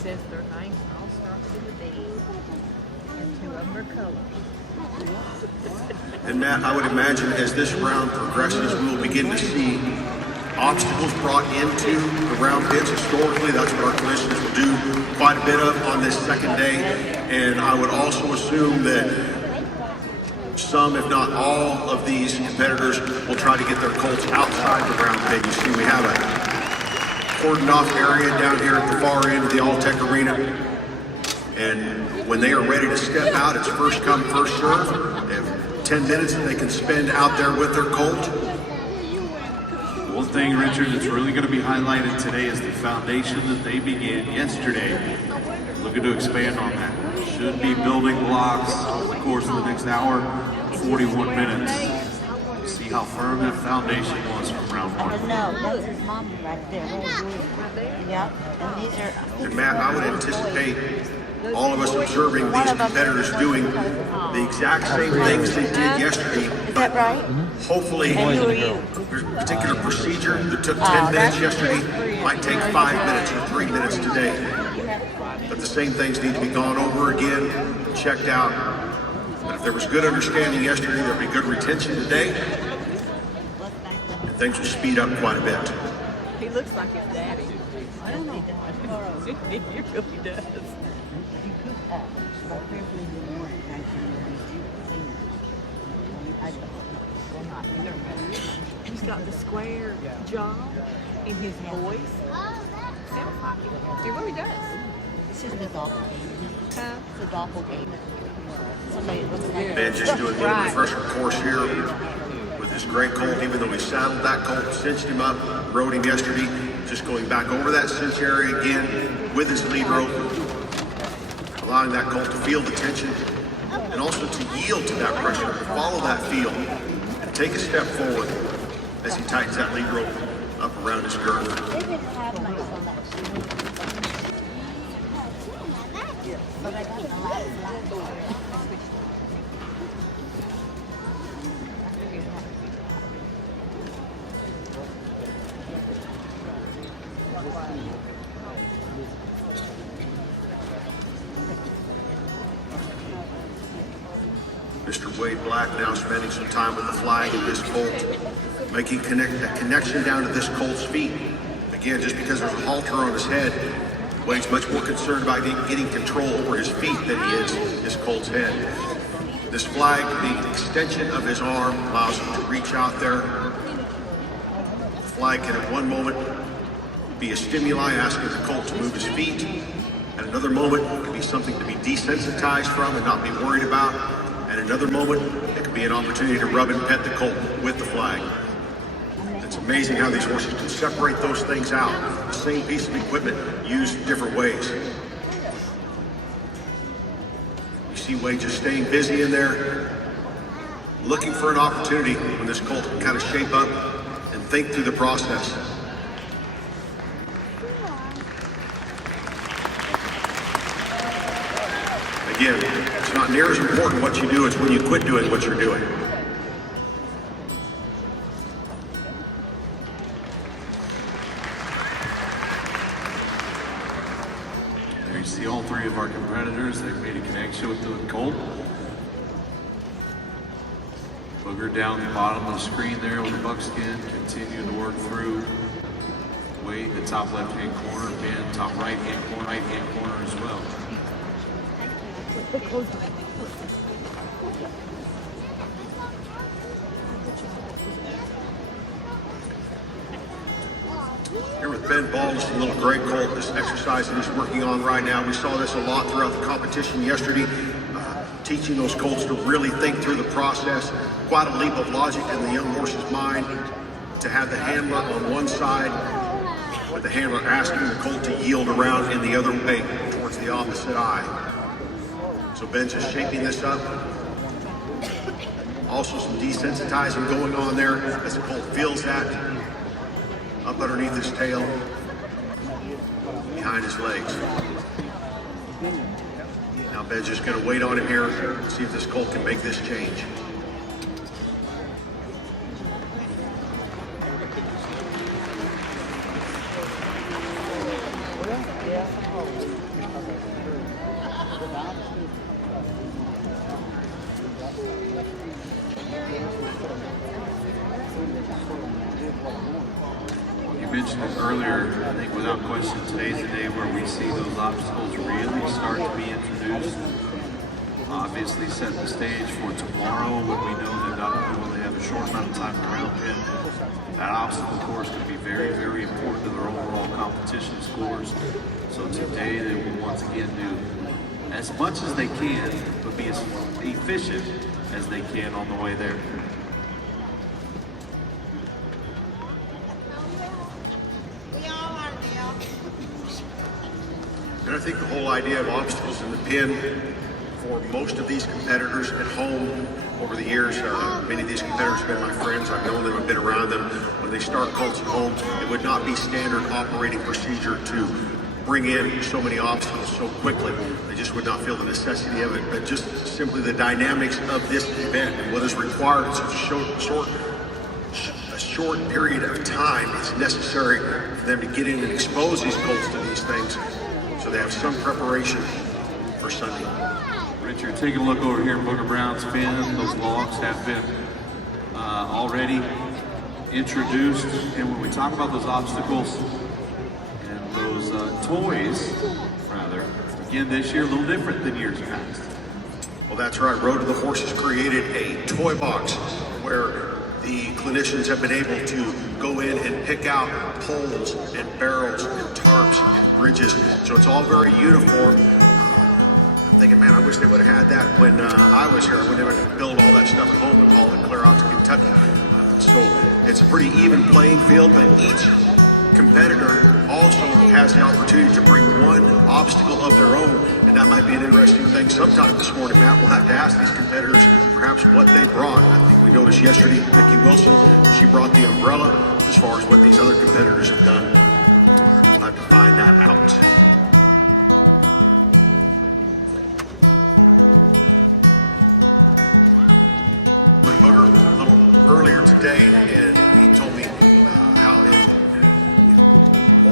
says their names all start with a B. And two of them are colors. And Matt, I would imagine as this round progresses, we'll begin to see obstacles brought into the round pits. Historically, that's what our clinicians will do quite a bit of on this second day. And I would also assume that some, if not all, of these competitors will try to get their colts outside the round pit. You see, we have a cordoned off area down here at the far end of the All-Tech Arena. And when they are ready to step out, it's first come, first serve. They have 10 minutes that they can spend out there with their colt. One thing, Richard, that's really going to be highlighted today is the foundation that they began yesterday. Looking to expand on that. Should be building blocks over the course of the next hour, 41 minutes. See how firm that foundation was from round one. No, that's his mom right there. Yep. And these are. And Matt, I would anticipate all of us observing these competitors doing the exact same things they did yesterday. Is that right? Hopefully, And who are you? there's a particular procedure that took 10 minutes yesterday might take 5 minutes or 3 minutes today. But the same things need to be gone over again, checked out. But if there was good understanding yesterday, there'll be good retention today, and things will speed up quite a bit. He looks like his daddy. He really does. He's got the square jaw in his voice. Sounds like he really does. This is the doppelganger. It's a doppelganger. Somebody, what's that? Ben just doing a little refresher course here with this great colt, even though we saddled that colt, cinched him up, rode him yesterday, just going back over that cinch area again with his lead rope, allowing that colt to feel the tension and also to yield to that pressure, follow that feel, and take a step forward as he tightens that lead rope up around his girth. Mr. Wade Black now spending some time with the flag in this colt, making a connection down to this colt's feet. Again, just because there's a halter on his head, Wade's much more concerned about getting control over his feet than he is his colt's head. This flag, being an extension of his arm, allows him to reach out there. The flag can at one moment be a stimuli asking the colt to move his feet. At another moment, it could be something to be desensitized from and not be worried about. And another moment, it could be an opportunity to rub and pet the colt with the flag. It's amazing how these horses can separate those things out. The same piece of equipment used different ways. You see Wade just staying busy in there, looking for an opportunity when this colt can kind of shape up and think through the process. Again, it's not near as important what you do as when you quit doing what you're doing. There you see all three of our competitors. They've made a connection with the colt. Booger down the bottom of the screen there with the buckskin. Continue to work through. Wade in the top left-hand corner. Ben, top right-hand corner as well. Here with Ben Ball, just a little great colt, this exercise that he's working on right now. We saw this a lot throughout the competition yesterday, teaching those colts to really think through the process. Quite a leap of logic in the young horse's mind to have the handler on one side, with the handler asking the colt to yield around in the other way towards the opposite eye. So Ben's just shaping this up. Also some desensitizing going on there as the colt feels that up underneath his tail, behind his legs. Now Ben's just going to wait on him here and see if this colt can make this change. earlier, I think without question, today's the day where we see those obstacles really start to be introduced. Obviously set the stage for tomorrow when we know that not only will they have a short amount of time to round pit, that obstacle course can be very, very important to their overall competition scores. So today they will once again do as much as they can, but be as efficient as they can on the way there. And I think the whole idea of obstacles in the pin for most of these competitors at home over the years, many of these competitors have been my friends. I've known them, I've been around them. When they start colts at home, it would not be standard operating procedure to bring in so many obstacles so quickly. They just would not feel the necessity of it, but just simply the dynamics of this event, what is required in such a short period of time is necessary for them to get in and expose these colts to these things so they have some preparation for Sunday. Richard, take a look over here at Booger Brown's pin. Those logs have been already introduced. And when we talk about those obstacles and those toys, rather, again, this year a little different than years past. Well, that's right. Road to the Horses created a toy box where the clinicians have been able to go in and pick out poles and barrels and tarps and bridges. So it's all very uniform. I'm thinking, man, I wish they would have had that when I was here, when they would build all that stuff at home and haul it clear out to Kentucky. So it's a pretty even playing field, but each competitor also has the opportunity to bring one obstacle of their own, and that might be an interesting thing. Sometime this morning, Matt will have to ask these competitors perhaps what they brought. I think we noticed yesterday, Vicki Wilson, she brought the umbrella as far as what these other competitors have done. We'll have to find that out. Earlier today, and he told me how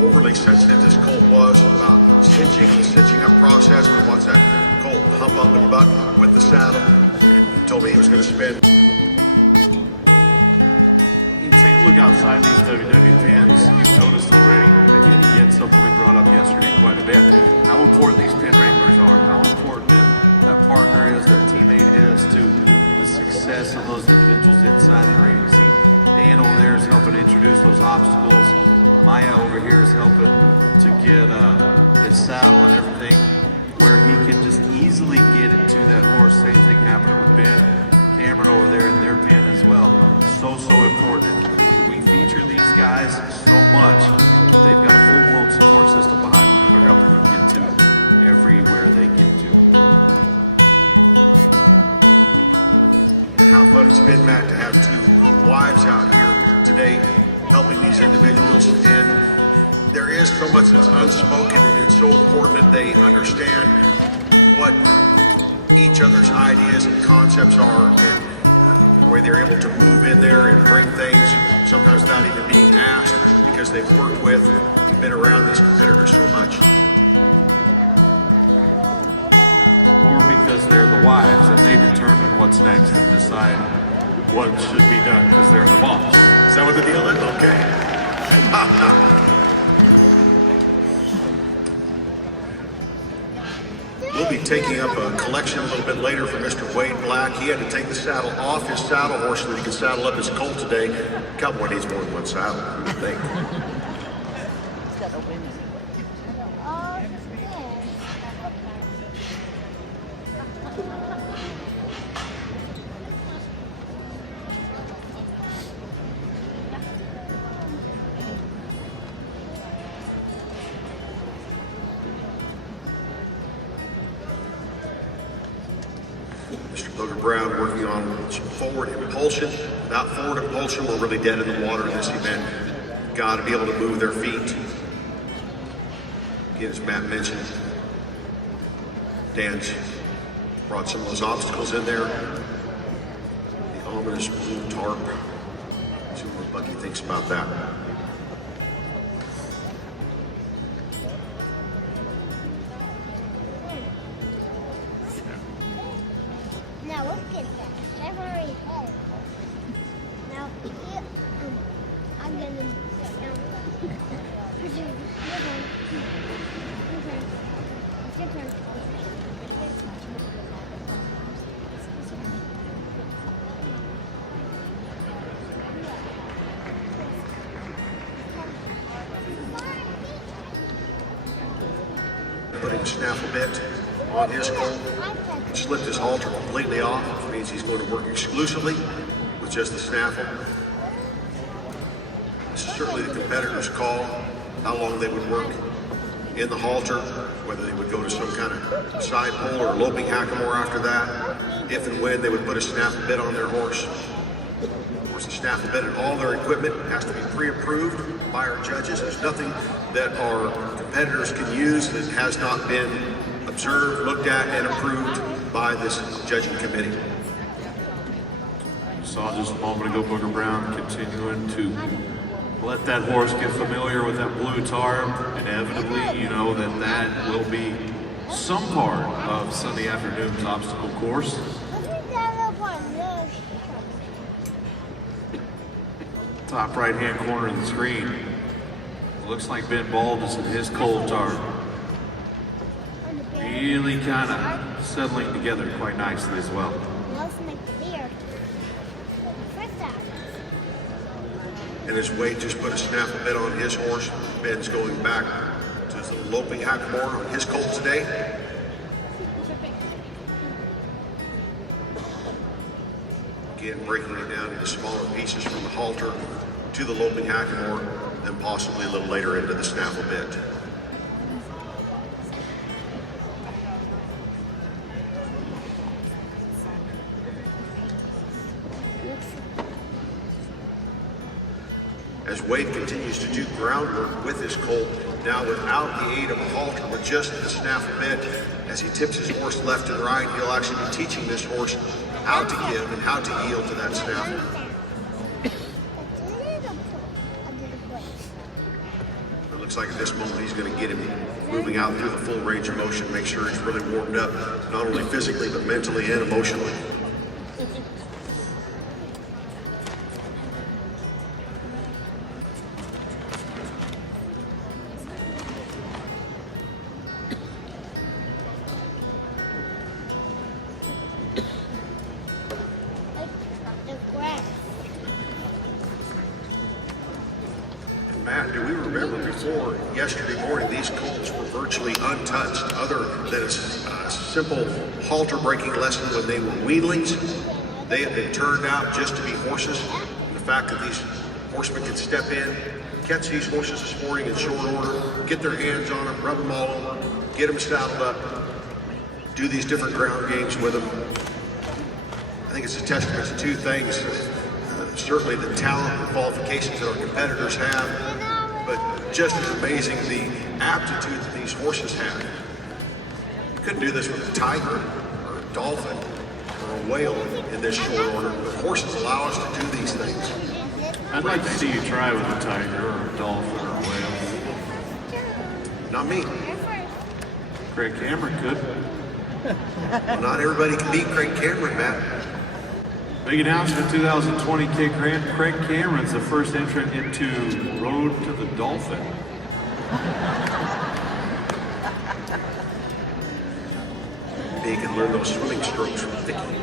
overly sensitive this colt was about stitching up process, and wants that colt hump up and buck with the saddle. He told me he was going to spend. Take a look outside these WWE pins. You'll notice already, again, something we brought up yesterday quite a bit, how important these pin wranglers are, how important that partner is, that teammate is to the success of those individuals inside the ring. You see, Dan over there is helping to introduce those obstacles. Maya over here is helping to get his saddle and everything where he can just easily get into that horse. Same thing happening with Ben. Cameron over there in their pin as well. So important. We feature these guys so much. They've got a full-blown support system behind them that are helping them get to everywhere they get to. How fun it's been, Matt, to have two wives out here today helping these individuals. And there is so much that's unspoken, and it's so important that they understand what each other's ideas and concepts are, and the way they're able to move in there and bring things, sometimes without even being asked, because they've worked with and been around these competitors so much. Because they're the wives and they determine what's next and decide what should be done because they're the boss. Is that what the deal is? Okay. We'll be taking up a collection a little bit later for Mr. Wade Black. He had to take the saddle off his saddle horse so that he could saddle up his colt today. Cowboy needs more than one saddle, I would think. It's got the wind. Mr. Booger Brown working on some forward impulsion. Without forward impulsion, we're really dead in the water in this event. Got to be able to move their feet. Again, as Matt mentioned, Dan's brought some of those obstacles in there. The ominous blue tarp. See what Bucky thinks about that. Now look at that. I've already had. Now I'm gonna sit down. snaffle bit on his colt. Slipped his halter completely off, which means he's going to work exclusively with just the snaffle. This is certainly the competitor's call, how long they would work in the halter, whether they would go to some kind of side pull or loping hackamore after that, if and when they would put a snaffle bit on their horse. Of course, the snaffle bit and all their equipment has to be pre-approved by our judges. There's nothing that our competitors can use that has not been observed, looked at, and approved by this judging committee. Saw just a moment ago Booker Brown continuing to let that horse get familiar with that blue tarp. Inevitably, you know that will be some part of Sunday afternoon's obstacle course. Top right-hand corner of the screen. Looks like Ben Bald is in his cold tarp. Really kind of settling together quite nicely as well. And his Wade just put a snaffle bit on his horse. Ben's going back to the loping hackamore on his colt today. Again, breaking it down into smaller pieces from the halter to the loping hackamore, then possibly a little later into the snaffle bit. As Wade continues to do groundwork with his colt, now without the aid of a halter, but just the snaffle bit, as he tips his horse left and right, he'll actually be teaching this horse how to give and how to yield to that snaffle. It looks like at this moment he's going to get him moving out through the full range of motion, make sure he's really warmed up, not only physically, but mentally and emotionally. Yesterday morning, these colts were virtually untouched, other than a simple halter breaking lesson when they were weanlings. They have been turned out just to be horses. The fact that these horsemen can step in, catch these horses this morning in short order, get their hands on them, rub them all over, get them saddled up, do these different ground games with them. I think it's a testament to two things. Certainly the talent and qualifications that our competitors have, but just as amazing the aptitude that these horses have. You couldn't do this with a tiger or a dolphin or a whale in this short order, but horses allow us to do these things. I'd like to see you try with a tiger or a dolphin or a whale. Not me. Craig Cameron could. Well, not everybody can beat Craig Cameron, Matt. Big announcement, 2020 Craig Cameron's the first entrant into Road to the Dolphin. You can learn those swimming strokes from Vicky.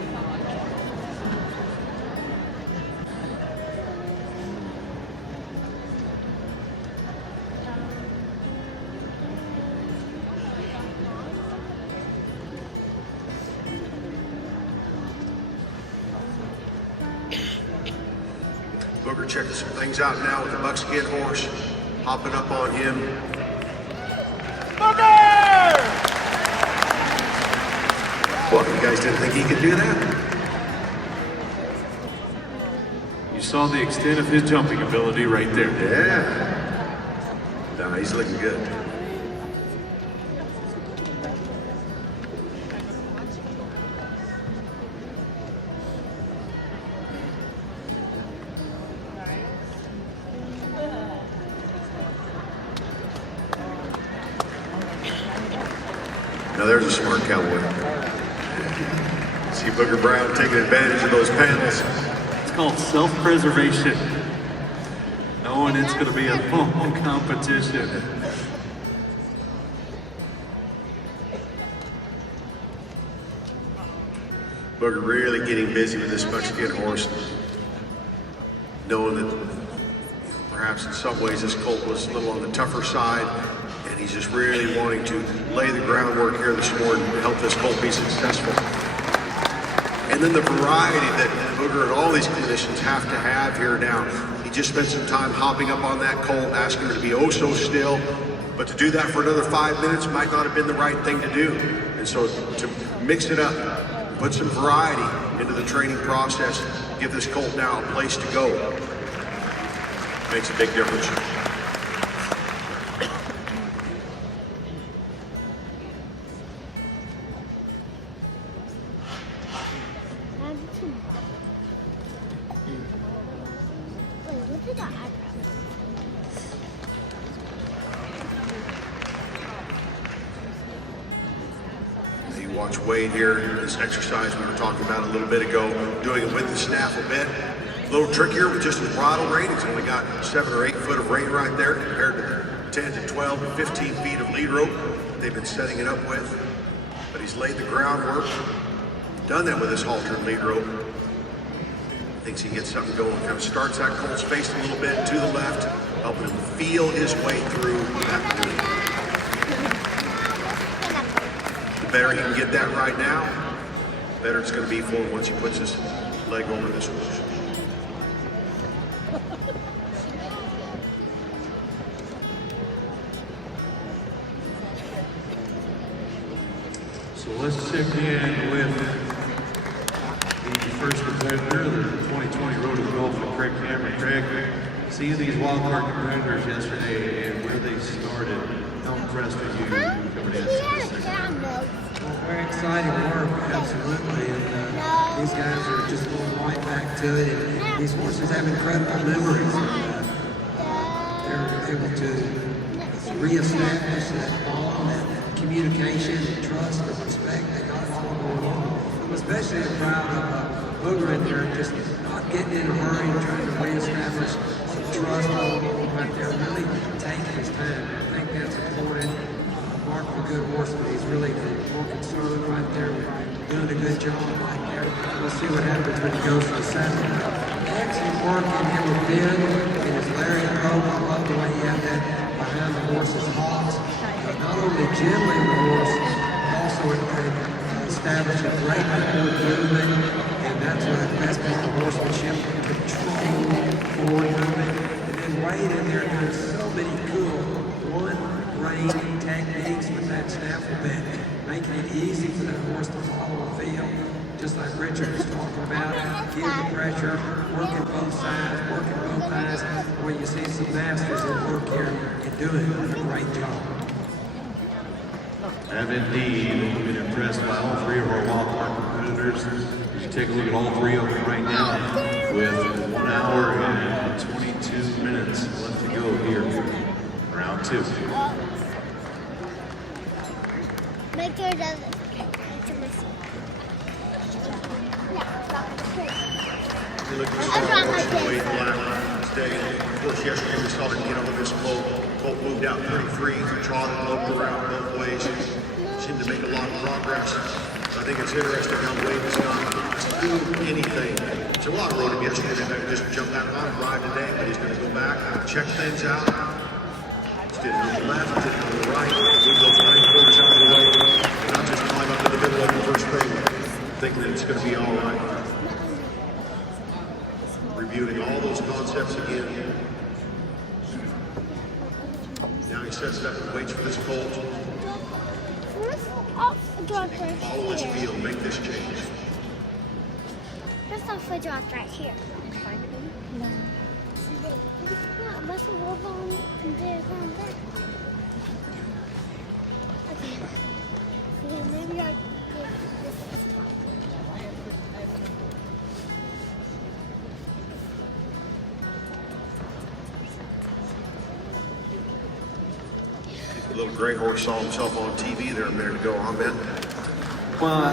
Checking some things out now with the buckskin horse, hopping up on him. Booker! What, you guys didn't think he could do that? You saw the extent of his jumping ability right there. Yeah. No, he's looking good. Now there's a smart cowboy. See Booker Brown taking advantage of those panels. It's called self-preservation. Knowing it's going to be a long competition. Booker really getting busy with this buckskin horse. Knowing that perhaps in some ways this colt was a little on the tougher side. And he's just really wanting to lay the groundwork here this morning to help this colt be successful. And then the variety that Booger in all these conditions have to have here now. He just spent some time hopping up on that colt, asking her to be oh so still. But to do that for another 5 minutes might not have been the right thing to do. And so to mix it up, put some variety into the training process, give this colt now a place to go, makes a big difference. Watch Wade here, this exercise we were talking about a little bit ago, doing it with the snaffle bit. A little trickier with just a throttle rein. It's only got 7 or 8 foot of rein right there compared to 10 to 12 to 15 feet of lead rope they've been setting it up with. But he's laid the groundwork, done that with his halter and lead rope. Thinks he gets something going, kind of starts that colt's face a little bit to the left, helping him feel his way through that lead. The better he can get that right now, the better it's going to be for him once he puts his leg over this horse. So let's check in with the first competitor, the 2020 Road to the Golf at Craig Cameron. Craig, seeing these wild card competitors yesterday and where they started, how impressed with you coming in? Very exciting work, absolutely. And these guys are just going right back to it. And these horses have incredible memories. They're able to reestablish that bond and communication and trust and respect they got all going on. I'm especially proud of Booger in there, just not getting in a hurry and trying to reestablish some trust going on right there. Really taking his time. I think that's important. Mark a good horseman. He's really more concerned right there. Doing a good job right there. We'll see what happens when he goes to the saddle. Excellent work in here with Ben and his lariat rope. I love the way he had that behind the horse's hocks. Not only gently the horse, but also establishing great forward movement. And that's what that's been the horsemanship control, forward movement. And then Wade in there doing so many cool one-rein techniques with that snaffle bit, making it easy for that horse to follow the field, just like Richard was talking about, giving pressure, working both sides, working both eyes, where you see some masters at work here and doing a great job. I've indeed been impressed by all 3 of our wild card competitors. You take a look at all 3 of them right now with 1 hour and 22 minutes left to go here for round 2. Make your doesn't. Wade Black today. Of course, yesterday we saw him get over this colt. Colt moved out pretty free, trotted, loped around both ways. Seemed to make a lot of progress. I think it's interesting how Wade has not to do anything. Jalot rode him yesterday. They just jump back on and ride today, but he's going to go back and check things out. Did it to the left, did it to the right, move those right corners out of the way. Not just climb up to the middle of the first thing, thinking that it's going to be all right. Reviewing all those concepts again. Now he sets it up and waits for this colt. Follow his field, make this change. First off, I dropped right here. The little gray horse saw himself on TV there a minute ago, huh, Ben? Well,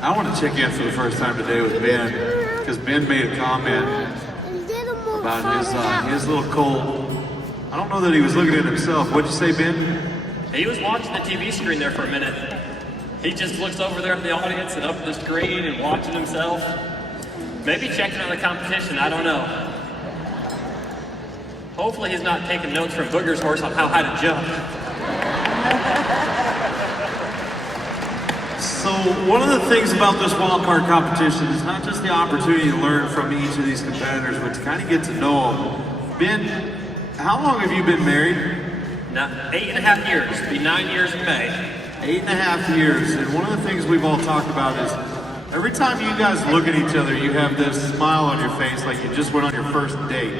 I want to check in for the first time today with Ben, because Ben made a comment about his little colt. I don't know that he was looking at himself. What'd you say, Ben? He was watching the TV screen there for a minute. He just looks over there at the audience and up at the screen and watching himself. Maybe checking on the competition, I don't know. Hopefully he's not taking notes from Booger's horse on how high to jump. So one of the things about this wild card competition is not just the opportunity to learn from each of these competitors, but to kind of get to know them. Ben, how long have you been married? Now, 8.5 years. It'll be 9 years in May. 8.5 years, and one of the things we've all talked about is every time you guys look at each other, you have this smile on your face like you just went on your first date.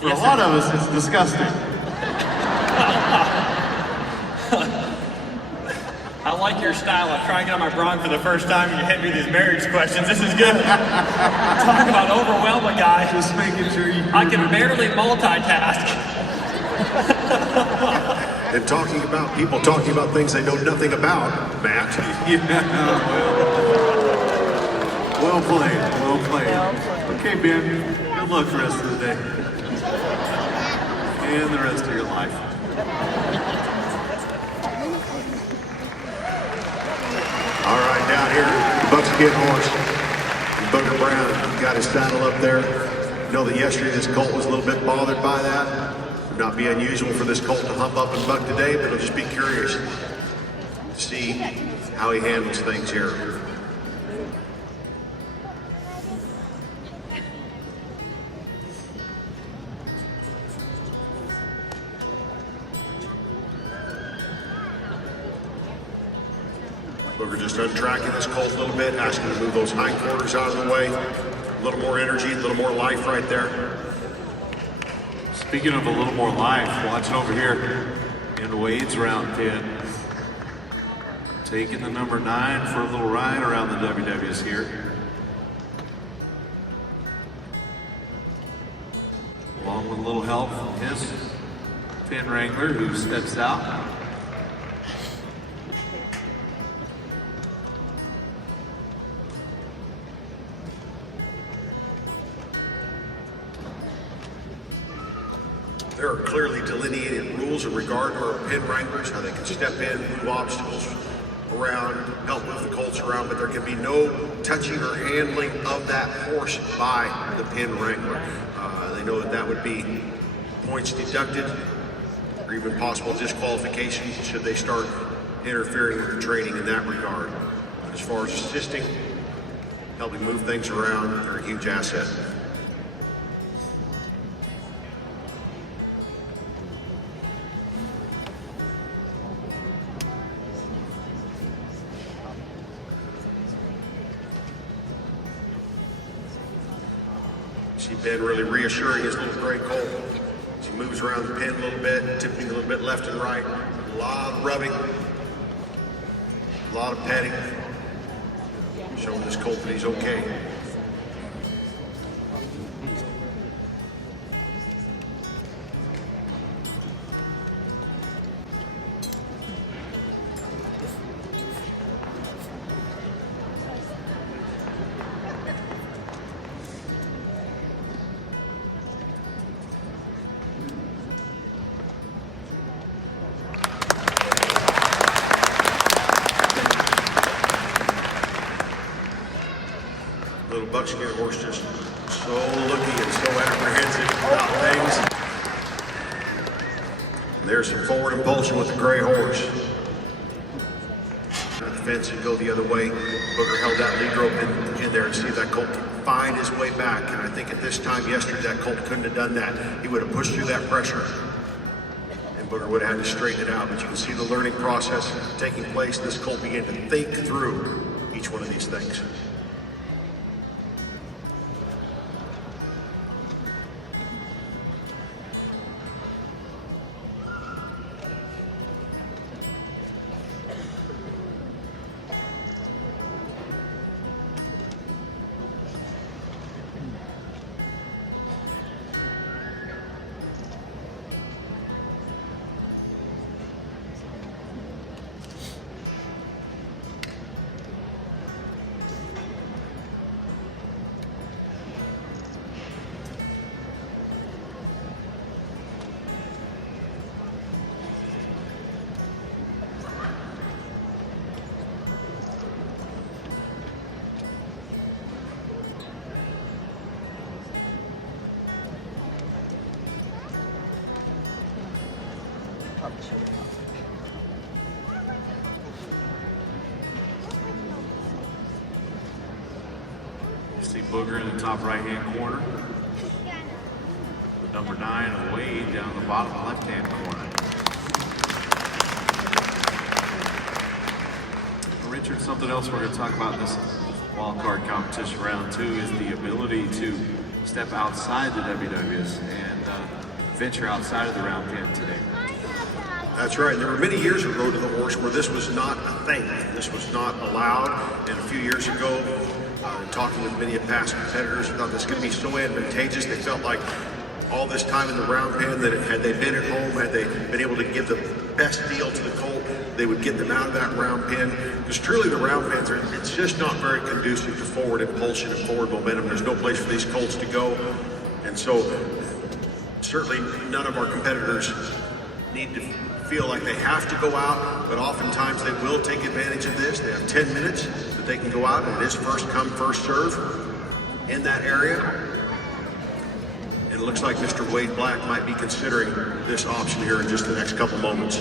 For Yes, a lot sir. of us, it's disgusting. I like your style. I'm trying to get on my bronc for the first time and you hit me with these marriage questions. This is good. Talk about overwhelm a guy. Just making sure you... I can barely multitask. And talking about people talking about things they know nothing about, Matt. Yeah, well played, well played. Okay, Ben, good luck the rest of the day. And the rest of your life. All right, down here, Buckskin horse, Booger Brown got his saddle up there. Know that yesterday this colt was a little bit bothered by that. Would not be unusual for this colt to hump up and buck today, but I'll just be curious to see how he handles things here. Booger just untracking this colt a little bit, asking to move those hindquarters out of the way. A little more energy, a little more life right there. Speaking of a little more life, watch over here in Wade's round pin. Taking the number 9 for a little ride around the WWs here. Along with a little help from his pin wrangler who steps out. There are clearly delineated rules in regard to our pin wranglers, how they can step in, move obstacles around, help move the colts around, but there can be no touching or handling of that horse by the pin wrangler. They know that that would be points deducted or even possible disqualification should they start interfering with the training in that regard. As far as assisting, helping move things around, they're a huge asset. Ben really reassuring his little gray colt. She moves around the pen a little bit, tipping a little bit left and right. A lot of rubbing, a lot of petting. Showing this colt that he's okay. Little buckskin horse just so looking and so apprehensive about things. There's some forward impulsion with the gray horse. The fence and go the other way. Booger held that lead rope in there and see that colt find his way back. And I think at this time yesterday that colt couldn't have done that. He would have pushed through that pressure. And Booger would have had to straighten it out. But you can see the learning process taking place. This colt began to think through each one of these things. You see Booger in the top right-hand corner. Number 9, Wade, down the bottom left-hand corner. Richard, something else we're going to talk about in this wild card competition round 2 is the ability to step outside the WWs and venture outside of the round pen today. That's right. There were many years ago to the horse where this was not a thing. This was not allowed. And a few years ago, talking with many of past competitors, thought this could be so advantageous. They felt like all this time in the round pen that had they been at home, had they been able to give the best deal to the colt, they would get them out of that round pen. Because truly the round pens, it's just not very conducive to forward impulsion and forward momentum. There's no place for these colts to go. And so certainly none of our competitors need to feel like they have to go out, but oftentimes they will take advantage of this. They have 10 minutes that they can go out, and it is first come, first serve in that area. And it looks like Mr. Wade Black might be considering this option here in just the next couple moments.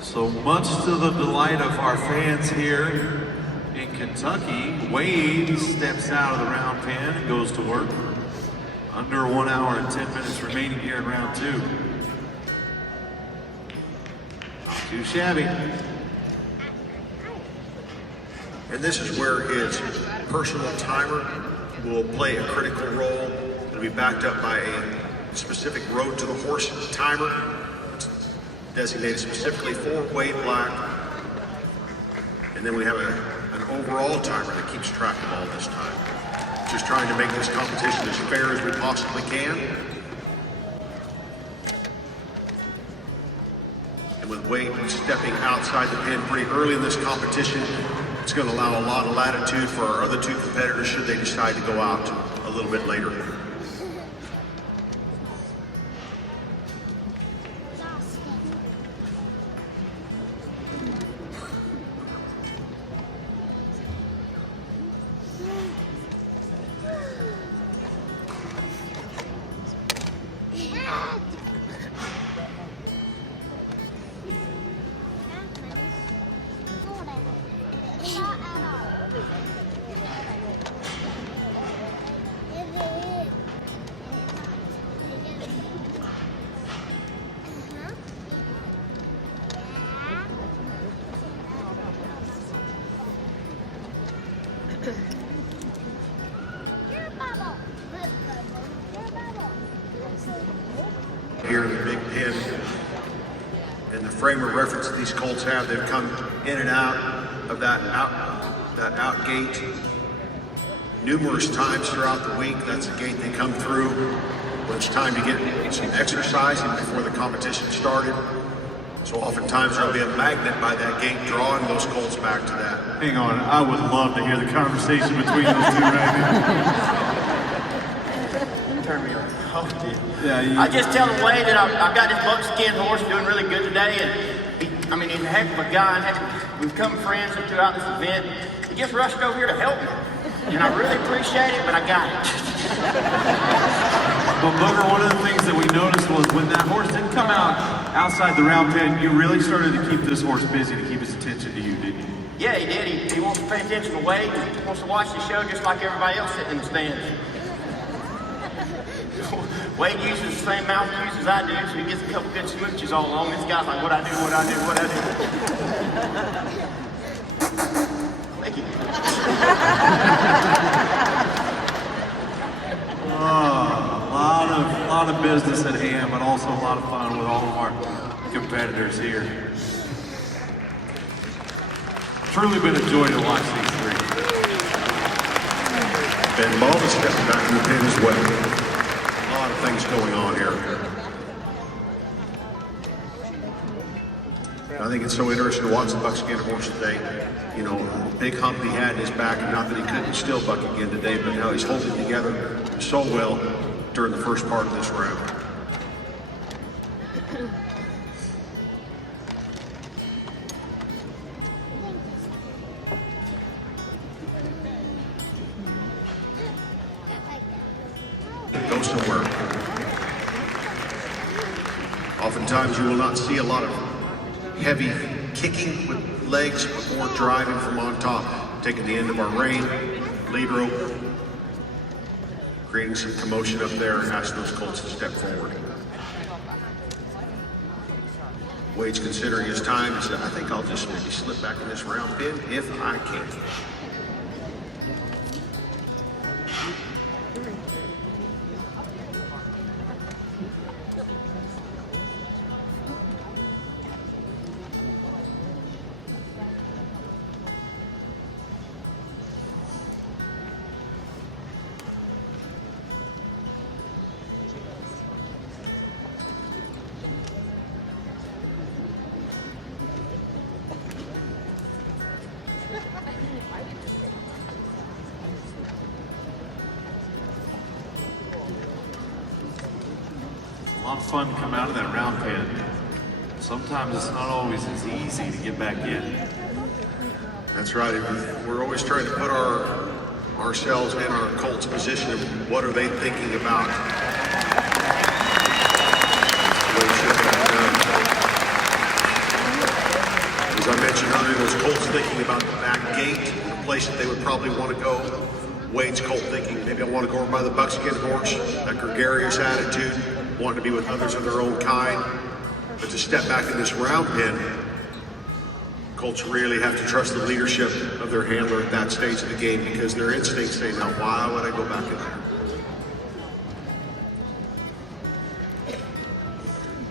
So much to the delight of our fans here in Kentucky, Wade steps out of the round pen and goes to work. Under 1 hour and 10 minutes remaining here in round 2. Not too shabby. And this is where his personal timer will play a critical role. It'll be backed up by a specific road to the horse timer, designated specifically for Wade Black. And then we have an overall timer that keeps track of all this time. Just trying to make this competition as fair as we possibly can. And with Wade stepping outside the pen pretty early in this competition, it's going to allow a lot of latitude for our other 2 competitors should they decide to go out a little bit later. Here in the big pen, and the frame of reference that these colts have, they've come in and out of that out gate numerous times throughout the week. That's the gate they come through when it's time to get some exercise before the competition started. So oftentimes there'll be a magnet by that gate drawing those colts back to that. Hang on, I would love to hear the conversation between those 2 right now. Turn me on. Yeah, I just tell Wade that I've got this buckskin horse doing really good today, and he's a heck of a guy. And we've become friends throughout this event. He just rushed over here to help me, and I really appreciate it, but I got it. But Booger, one of the things that we noticed was when that horse didn't come out outside the round pen, you really started to keep this horse busy to keep his attention to you, didn't you? Yeah, he did. He wants to pay attention to Wade. He wants to watch the show just like everybody else sitting in the stands. Wade uses the same mouthpiece as I do, so he gets a couple good smooches all along. This guy's like, what I do. Thank you. A lot of business at hand, but also a lot of fun with all of our competitors here. Truly been a joy to watch these 3. Ben Ball is stepping back in the pen as well. A lot of things going on here. I think it's so interesting to watch the buckskin horse today. You know, big hump he had in his back, and not that he couldn't still buck again today, but how he's holding together so well during the first part of this round. Oftentimes you will not see a lot of heavy kicking with legs, but more driving from on top, taking the end of our rein, lead rope, creating some commotion up there, and ask those colts to step forward. Wade's considering his time. He said, I think I'll just maybe slip back in this round pin if I can. Fun come out of that round pin. Sometimes it's not always as easy to get back in. That's right. We're always trying to put ourselves in our colt's position of what are they thinking about. As I mentioned earlier, those colts thinking about the back gate, the place that they would probably want to go. Wade's colt thinking, maybe I want to go over by the buckskin horse, that gregarious attitude, wanting to be with others of their own kind. But to step back in this round pin, colts really have to trust the leadership of their handler at that stage of the game, because their instincts say, now why would I go back in there?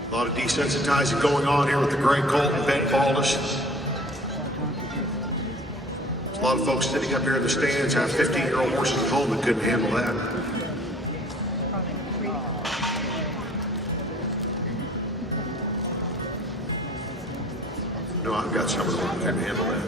A lot of desensitizing going on here with the gray colt and Ben Paulus. There's a lot of folks sitting up here in the stands have 15-year-old horses at home that couldn't handle that. No, I've got some of them that couldn't handle that.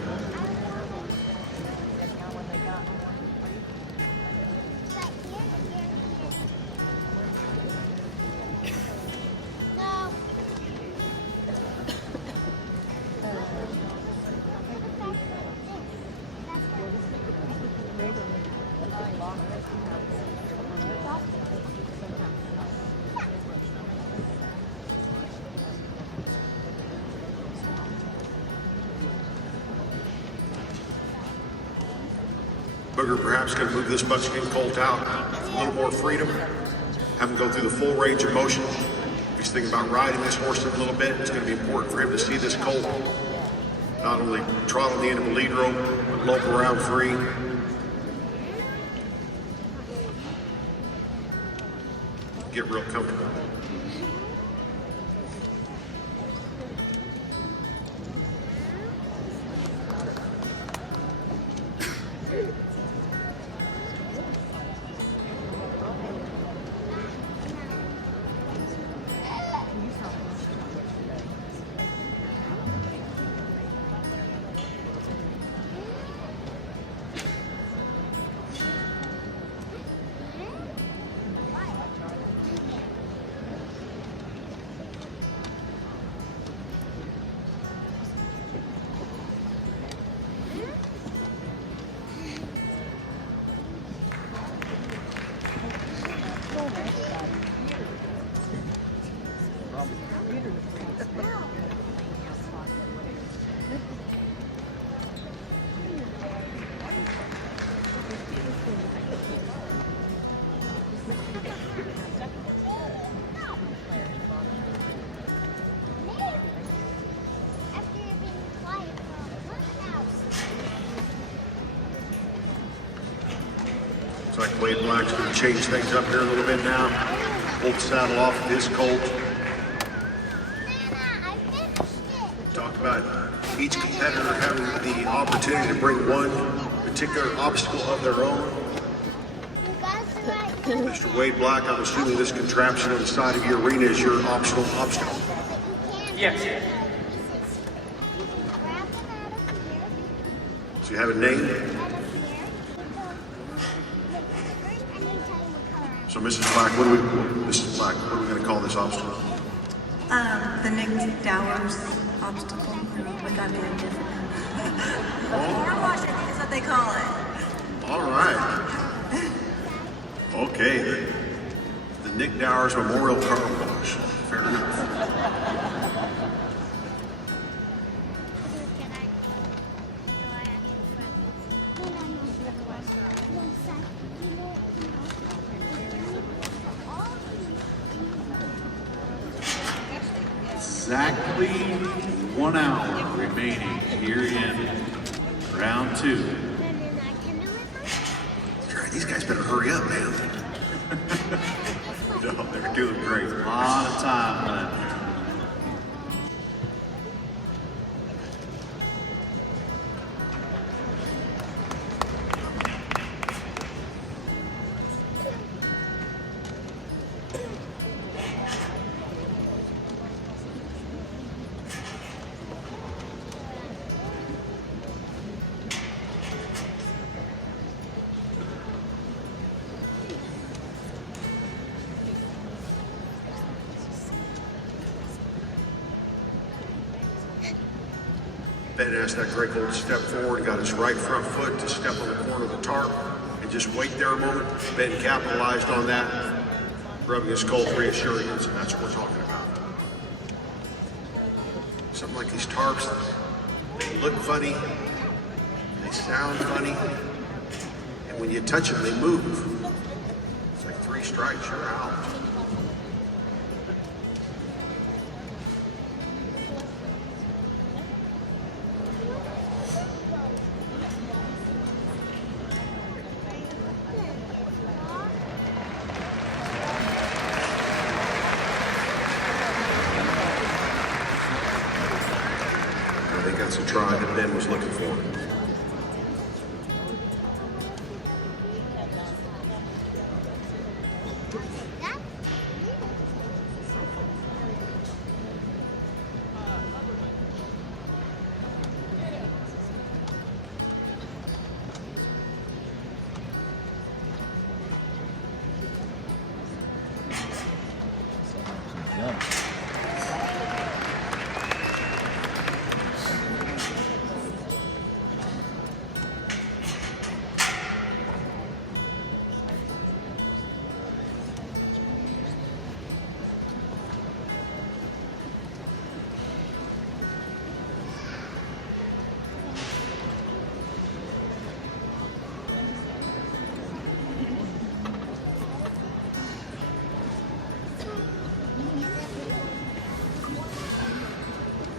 Booger perhaps going to move this buckskin colt out with a little more freedom, have him go through the full range of motion. If he's thinking about riding this horse a little bit, it's going to be important for him to see this colt not only trot on the end of the lead rope, but lope around free. Get real comfortable. Looks like Wade Black's going to change things up here a little bit now. Pull the saddle off of his colt. Talk about each competitor having the opportunity to bring one particular obstacle of their own. Mr. Wade Black, I'm assuming this contraption on the side of your arena is your optional obstacle. Yes. Does it have a name? So Mrs. Black, what are we going to call this obstacle? The Nick Dowers obstacle. What that is. Car washing is what they call it. All right. Okay. The Nick Dowers Memorial Car Wash. Fair enough. exactly 1 hour remaining here in round 2. These guys better hurry up, man. No, they're doing great. A lot of time left. Ben asked that gray colt to step forward, got his right front foot to step on the corner of the tarp, and just wait there a moment. Ben capitalized on that, rubbing his colt, reassuring us, and that's what we're talking about. Something like these tarps, they look funny, they sound funny, and when you touch them, they move. It's like 3 strikes, you're out. That's a try that Ben was looking for.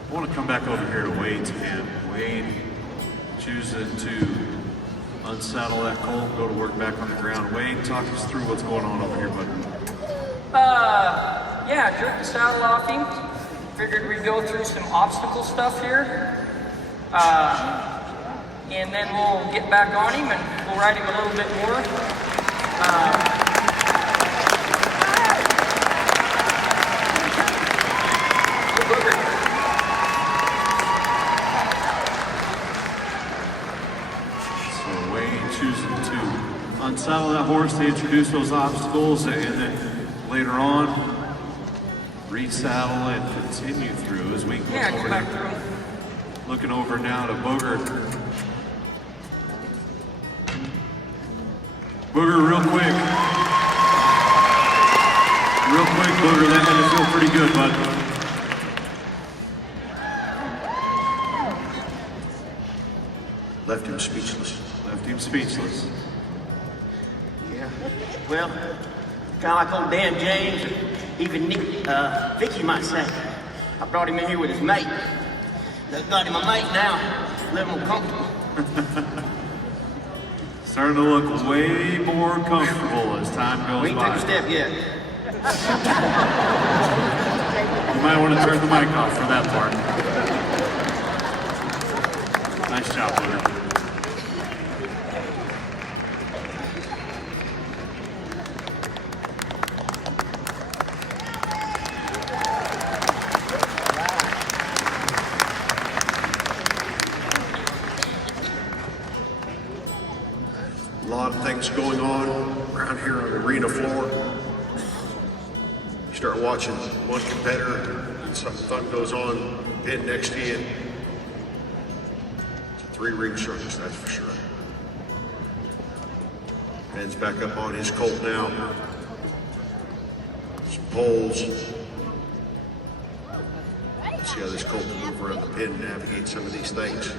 I want to come back over here to Wade's pen. Wade choosing to unsaddle that colt and go to work back on the ground. Wade, talk us through what's going on over here, bud. Yeah, took the saddle off him. Figured we'd go through some obstacle stuff here. And then we'll get back on him and we'll ride him a little bit more. Unsaddle that horse to introduce those obstacles, and then later on, resaddle and continue through as we Yeah, come back through. Looking over now to Booger. Booger, real quick, Booger, that made us feel pretty good, bud. Left him speechless. Left him speechless. Well, kind of like old Dan James, even Vicky might say. I brought him in here with his mate. I've got him a mate now, a little more comfortable. Starting to look way more comfortable as time goes by. We ain't took a step yet. You might want to turn the mic off for that part. Nice job, Booger. A lot of things going on around here on the arena floor. You start watching one competitor and something fun goes on, pin next to you. 3 ring circus, that's for sure. Ben's back up on his colt now. Some poles. See how this colt can move around the pin and navigate some of these things.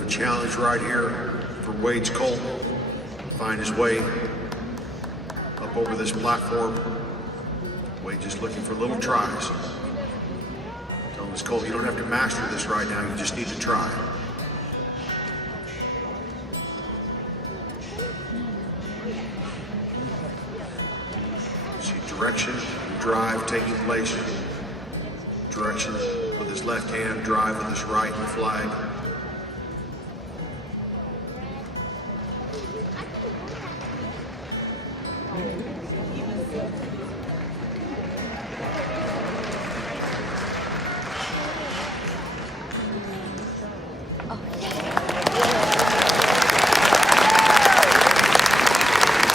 of a challenge right here for Wade's colt. Find his way up over this platform. Wade just looking for little tries. Telling his colt, you don't have to master this right now, you just need to try. See direction, drive taking place. Direction with his left hand, drive with his right, flag.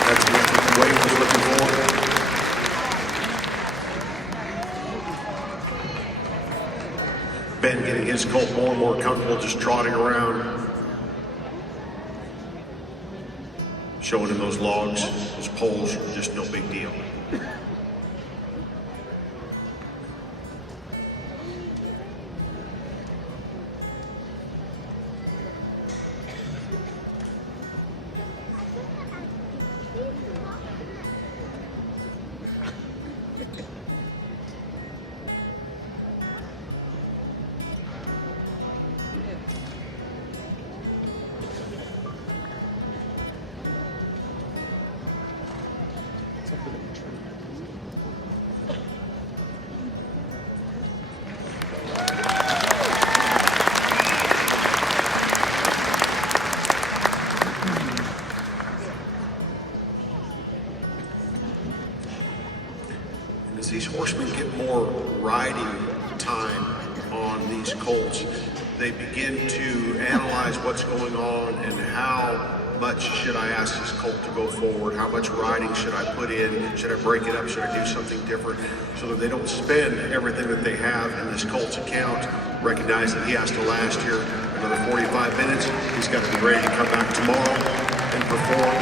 That's what Wade was looking for. Ben getting his colt more and more comfortable just trotting around. Showing him those logs, those poles, just no big deal. As these horsemen get more riding time on these colts, they begin to analyze what's going on and how much should I ask this colt to go forward, how much riding should I put in, should I break it up, should I do something different, so that they don't spend everything that they have in this colt's account, recognize that he has to last here another 45 minutes, he's got to be ready to come back tomorrow and perform.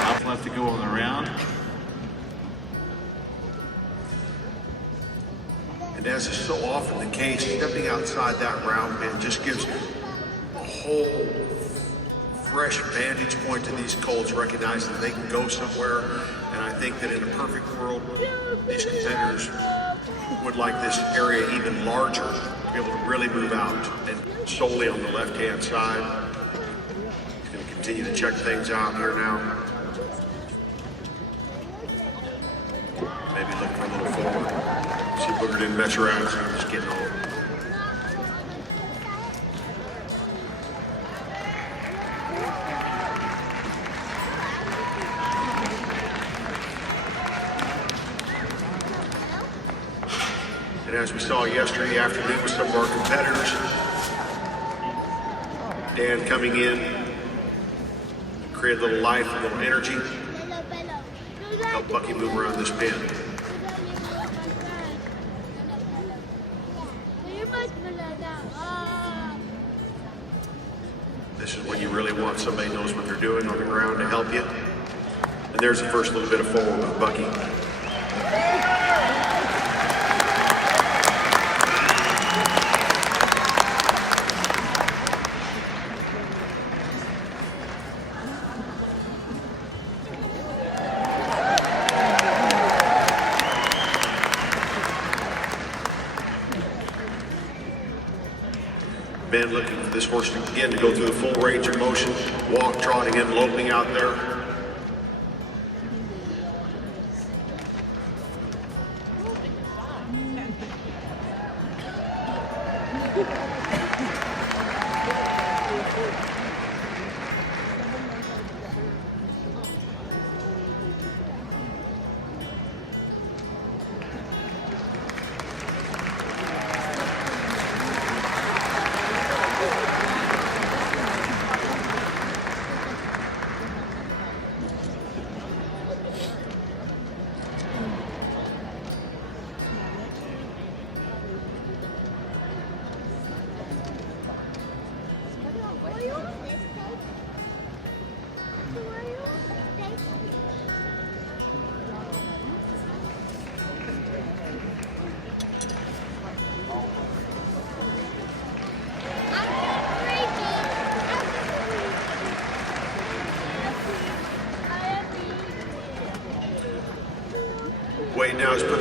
Enough left to go on the round. And as is so often the case, stepping outside that round bit just gives a whole fresh vantage point to these colts, recognizing that they can go somewhere. And I think that in a perfect world, these competitors would like this area even larger to be able to really move out. And solely on the left-hand side, he's going to continue to check things out here now. Maybe look for a little forward. See, Booker didn't mess around, so he's just getting home. And as we saw yesterday afternoon with some of our competitors, Dan coming in, create a little life, a little energy, help Bucky move around this bend. This is when you really want somebody who knows what they're doing on the ground to help you. And there's the first little bit of forward with Bucky. Ben looking for this horse again to go through the full range of motion, walk, trotting, and loping out there.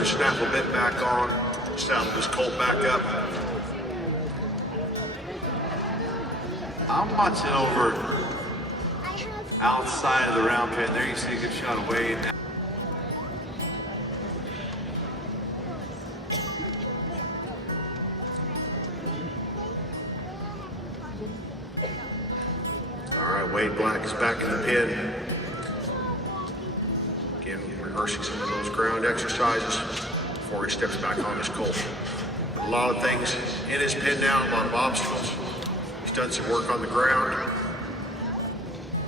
to snap a bit back on, saddle this colt back up. I'm watching over outside of the round pen. There you see a good shot of Wade. Wade Black is back in the pen. Again, rehearsing some of those ground exercises before he steps back on his colt. A lot of things in his pen now, a lot of obstacles. He's done some work on the ground.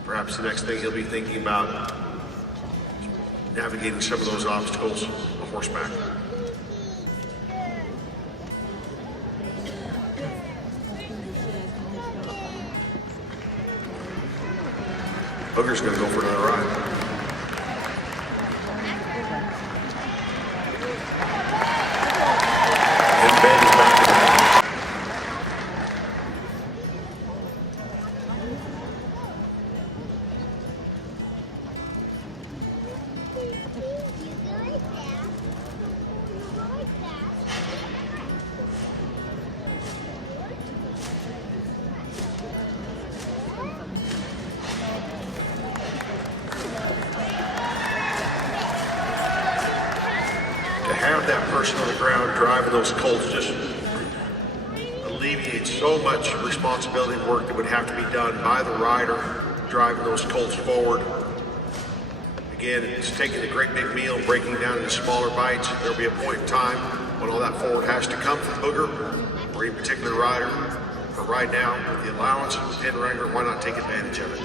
Perhaps the next thing he'll be thinking about navigating some of those obstacles on horseback. Booger's going to go for another ride. And Ben is back to back. Have that person on the ground driving those colts just alleviates so much responsibility and work that would have to be done by the rider driving those colts forward. Again, it's taking a great big meal, breaking it down into smaller bites. There'll be a point in time when all that forward has to come from Booger or any particular rider. But right now, with the allowance of the pen wrangler, why not take advantage of it?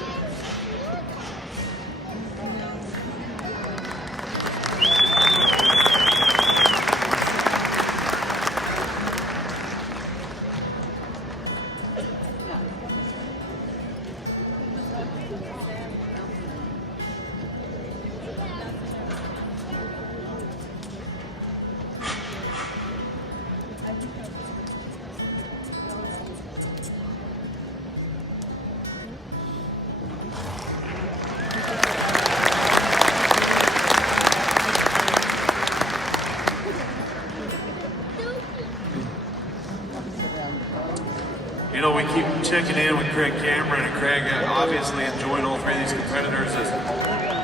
You know, we keep checking in with Craig Cameron, and Craig obviously enjoyed all three of these competitors as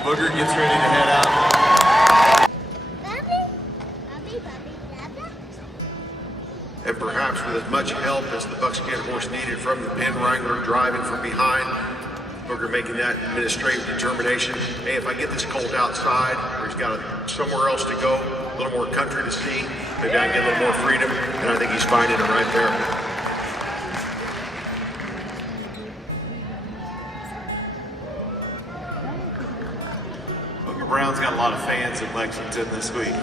Booger gets ready to head out. And perhaps with as much help as the buckskin horse needed from the pen wrangler driving from behind, Booger making that administrative determination. Hey, if I get this colt outside, or he's got somewhere else to go, a little more country to see, maybe I can get a little more freedom, and I think he's finding it right there. Brown's got a lot of fans in Lexington this week.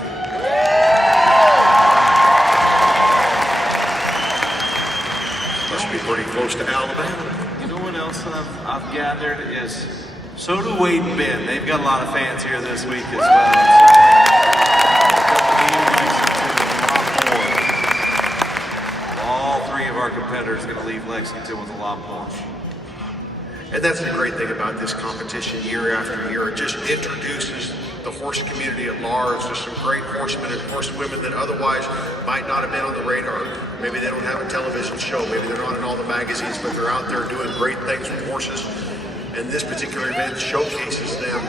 Must be pretty close to Alabama. You know what else I've gathered is, so do Wade and Ben. They've got a lot of fans here this week as well. All three of our competitors are going to leave Lexington with a lot more. And that's the great thing about this competition year after year. It just introduces the horse community at large to some great horsemen and horsewomen that otherwise might not have been on the radar. Maybe they don't have a television show, maybe they're not in all the magazines, but they're out there doing great things with horses. And this particular event showcases them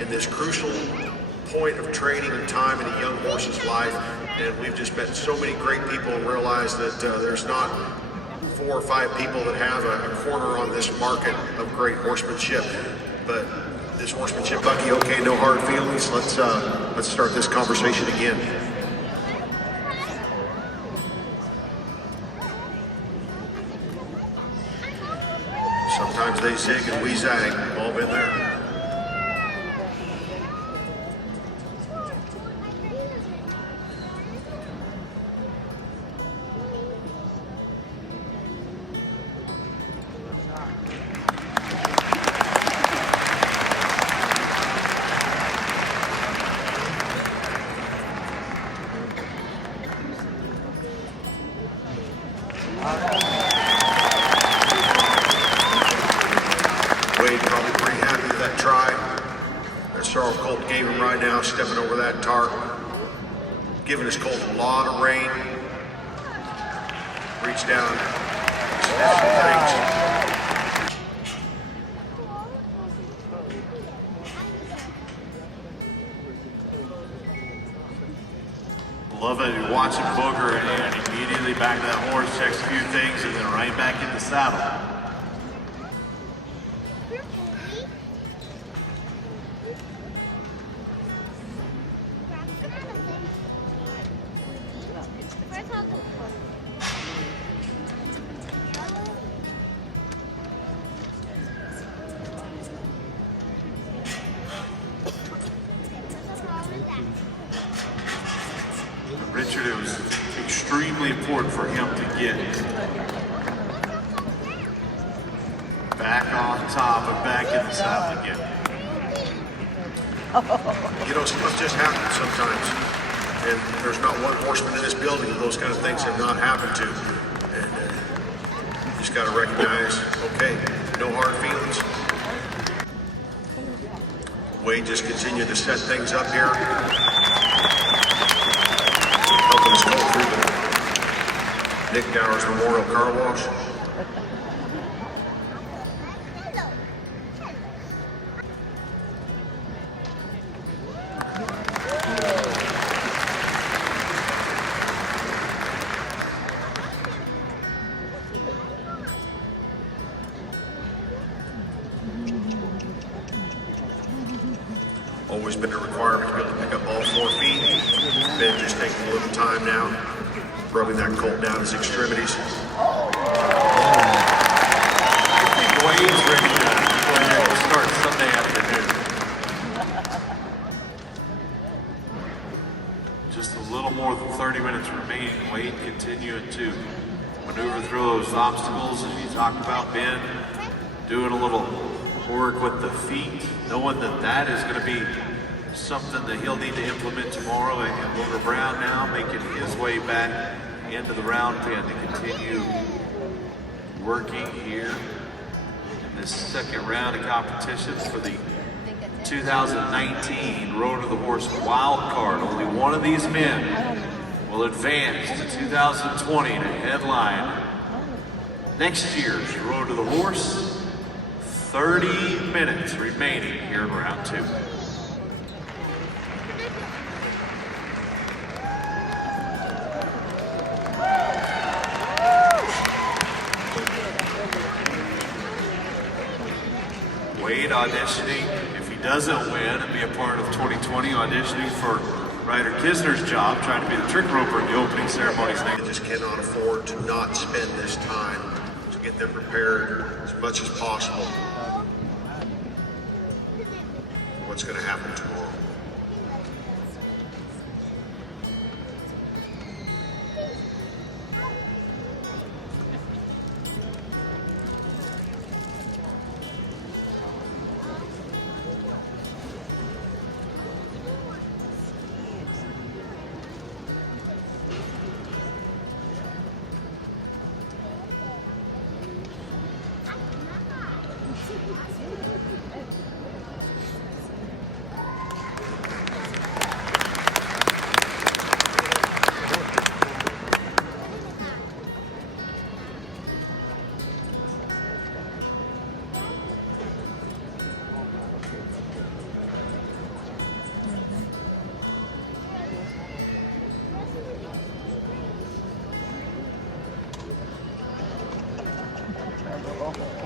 in this crucial point of training and time in a young horse's life. And we've just met so many great people and realized that there's not 4 or 5 people that have a corner on this market of great horsemanship. But this horsemanship, Bucky, okay, no hard feelings. Let's start this conversation again. Sometimes they zig and we zag. All been there. Wade probably pretty happy with that try. That sorrel colt gave him right now, stepping over that tarp. giving his colt a lot of rein. Reach down, sniff some things. Love it. You're watching Booger and immediately back to that horse, checks a few things, and then right back in the saddle. Richard, it was extremely important for him to get back on top and back in the saddle again. You know, stuff just happens sometimes. And there's not one horseman in this building those kind of things have not happened to. And you just got to recognize, okay, no hard feelings. Wade just continued to set things up here. Helping us go through the Nick Dowers Memorial Car Wash. Always been a requirement to be able to pick up all 4 feet. Ben just taking a little time now, rubbing that colt down his extremities. I think Wade's ready to go ahead and start Sunday afternoon. Just a little more than 30 minutes remaining. Wade continuing to maneuver through those obstacles, as you talked about, Ben, doing a little work with the feet, knowing that that is going to be something that he'll need to implement tomorrow. And Booger Brown now making his way back into the round pen to continue working here in this second round of competition for the 2019 Road to the Horse wild card. Only one of these men will advance to 2020 to headline next year's Road to the Horse. 30 minutes remaining here in round 2. Wade auditioning, if he doesn't win and be a part of 2020, auditioning for Ryder Kisner's job, trying to be the trick roper in the opening ceremonies. They just cannot afford to not spend this time to get them prepared as much as possible. What's going to happen tomorrow?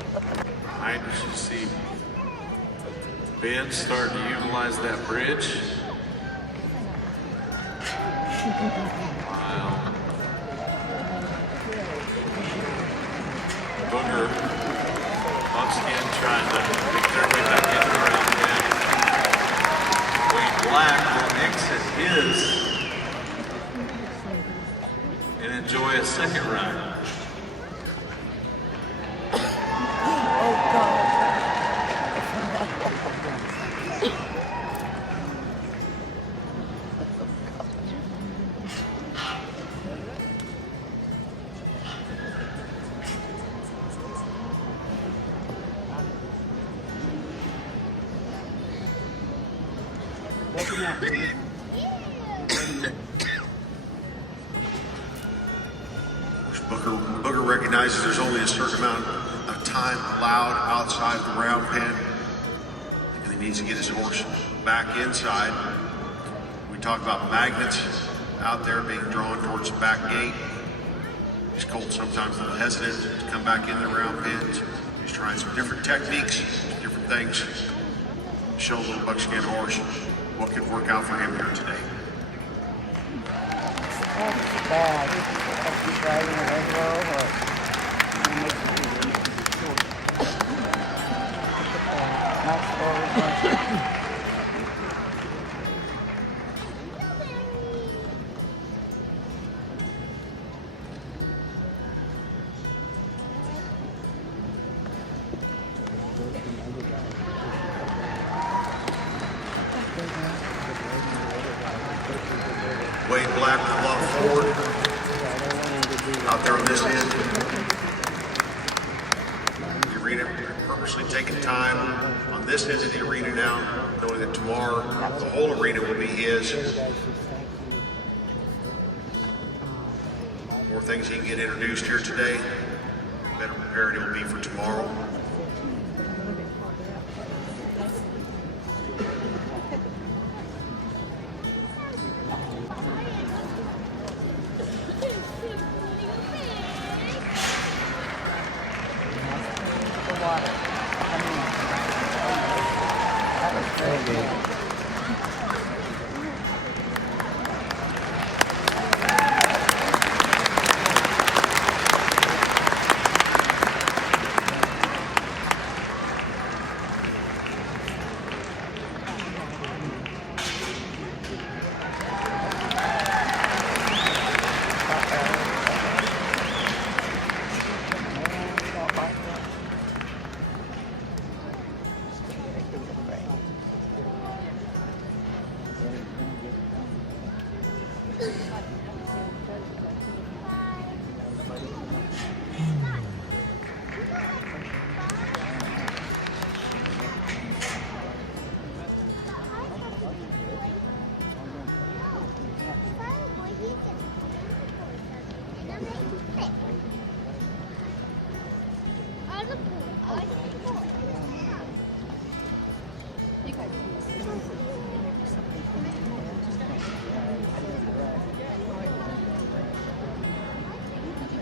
Behind us, you see Ben starting to utilize that bridge. Wow. Booger, once again, trying to make their way back into the round pen. Wade Black will exit his and enjoy a second run. recognizes there's only a certain amount of time allowed outside the round pen, and he needs to get his horse back inside. We talk about magnets out there being drawn towards the back gate. These colts sometimes a little hesitant to come back in the round pens. He's trying some different techniques, different things. Show the little buckskin horse what can work out for him here today. Wade Black with a lot of forward out there on this end. The arena purposely taking time on this end of the arena now, knowing that tomorrow the whole arena will be his. More things he can get introduced here today, better prepared he'll be for tomorrow.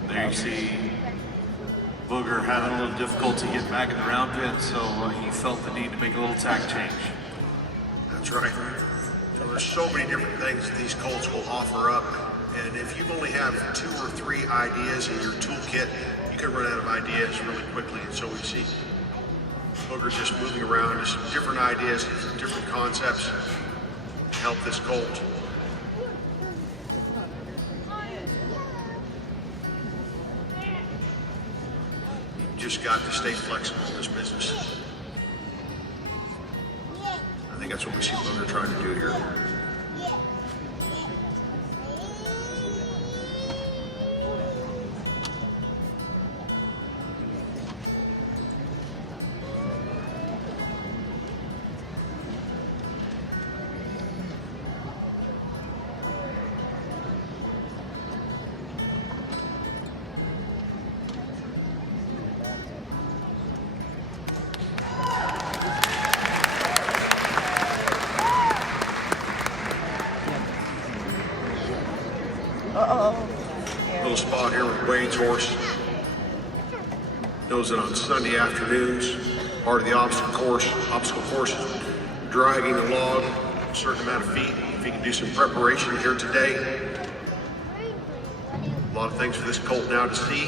There you see Booger having a little difficulty getting back in the round pen, so he felt the need to make a little tack change. That's right. Well, there's so many different things that these colts will offer up, and if you only have 2 or 3 ideas in your toolkit, you can run out of ideas really quickly. And so we see Booger just moving around to some different ideas and some different concepts to help this colt. Just got to stay flexible in this business. I think that's what we see Booger trying to do here. Little spot here with Wade's horse. Knows that on Sunday afternoons, part of the obstacle course is dragging along a certain amount of feet. If he can do some preparation here today, a lot of things for this colt now to see.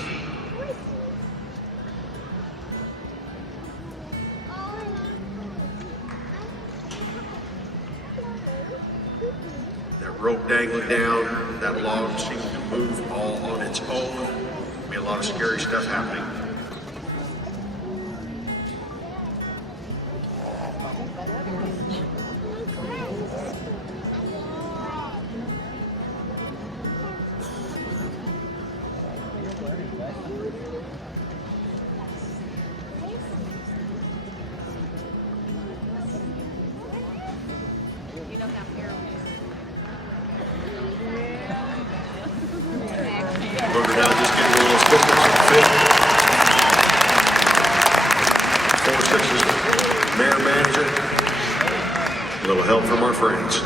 That rope dangling down, that log seems to move all on its own. Be a lot of scary stuff happening. Booger now just getting a little stiff. friends.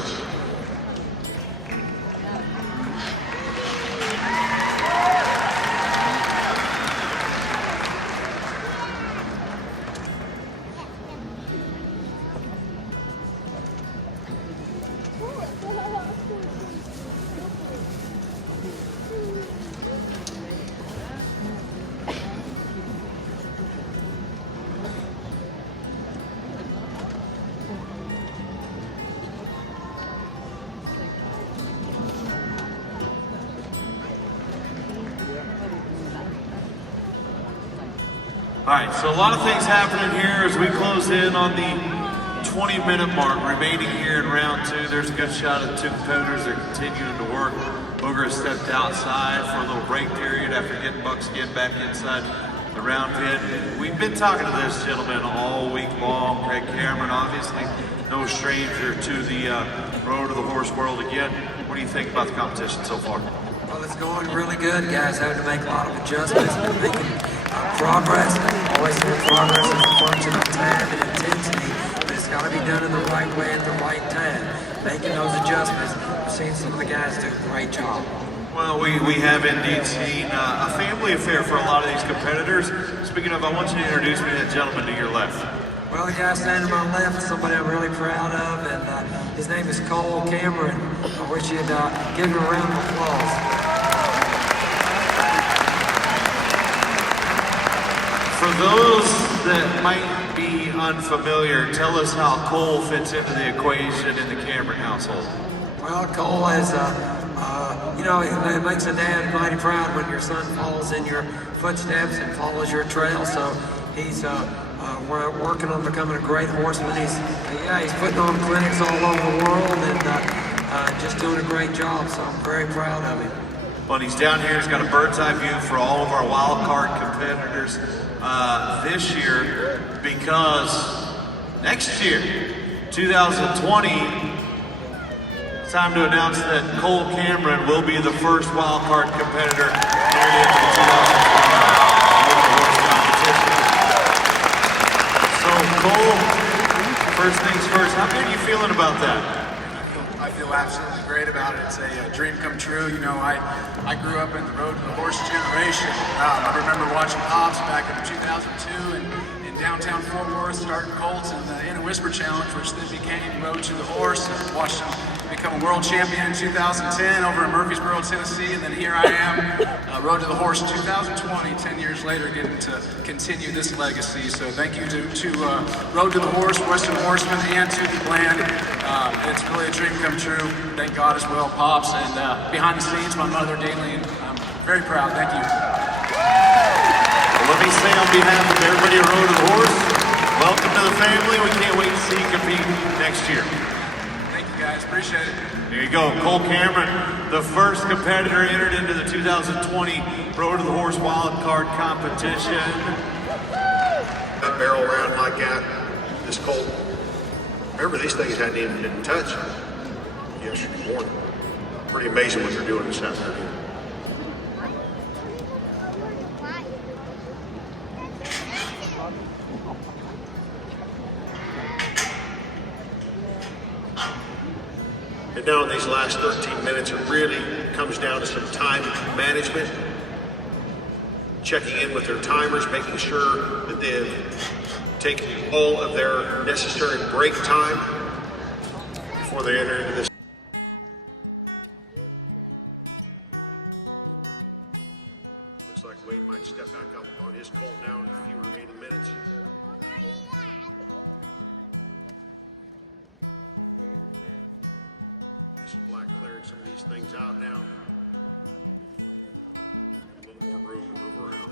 All right, so a lot of things happening here as we close in on the 20-minute mark remaining here in round two. There's a good shot of the two competitors. They're continuing to work. Booger has stepped outside for a little break period after getting Bucks again back inside the round pit. We've been talking to this gentleman all week long. Greg Cameron, obviously no stranger to the road to the horse world again. What do you think about the competition so far? Well, it's going really good, guys. Having to make a lot of adjustments, but making progress. Always doing progress as a function of time and intensity, but it's got to be done in the right way at the right time. Making those adjustments, I've seen some of the guys do a great job. Well, we have indeed seen a family affair for a lot of these competitors. Speaking of, I want you to introduce me to that gentleman to your left. Well, the guy standing to my left is somebody I'm really proud of, and his name is Cole Cameron. I wish you'd give him a round of applause. For those that might be unfamiliar, tell us how Cole fits into the equation in the Cameron household. Well, Cole is, you know, it makes a dad mighty proud when your son follows in your footsteps and follows your trail. So he's we're working on becoming a great horseman. He's putting on clinics all over the world and just doing a great job. So I'm very proud of him. When he's down here, he's got a bird's eye view for all of our wild card competitors this year, because next year, 2020, it's time to announce that Cole Cameron will be the first wild card competitor entered into the 2020 competition. So Cole, first things first, how good are you feeling about that? I feel absolutely great about it. It's a dream come true. You know, I grew up in the road to the horse generation. I remember watching Pops back in 2002 and in downtown Fort Worth, starting Colts in the Whisper Challenge, which then became Road to the Horse. And watched him become a world champion in 2010 over in Murfreesboro, Tennessee, and then here I am, Road to the Horse 2020, 10 years later, getting to continue this legacy. So thank you to Road to the Horse, Western Horseman, and to the Bland. It's really a dream come true. Thank God as well, Pops, and behind the scenes, my mother, Daleen. I'm very proud. Thank you. Well, let me say on behalf of everybody at Road to the Horse, welcome to the family. We can't wait to see you compete next year. Thank you, guys. Appreciate it. There you go. Cole Cameron, the first competitor entered into the 2020 Road to the Horse Wild Card competition. That barrel round like that, this colt. Remember, these things hadn't even been touched yesterday morning. Pretty amazing what they're doing this afternoon. And now in these last 13 minutes, it really comes down to some time management, checking in with their timers, making sure that they've taken all of their necessary break time before they enter into this. Looks like Wade might step back up on his colt now in a few remaining minutes. Some black clearing some of these things out now. Little more room to move around.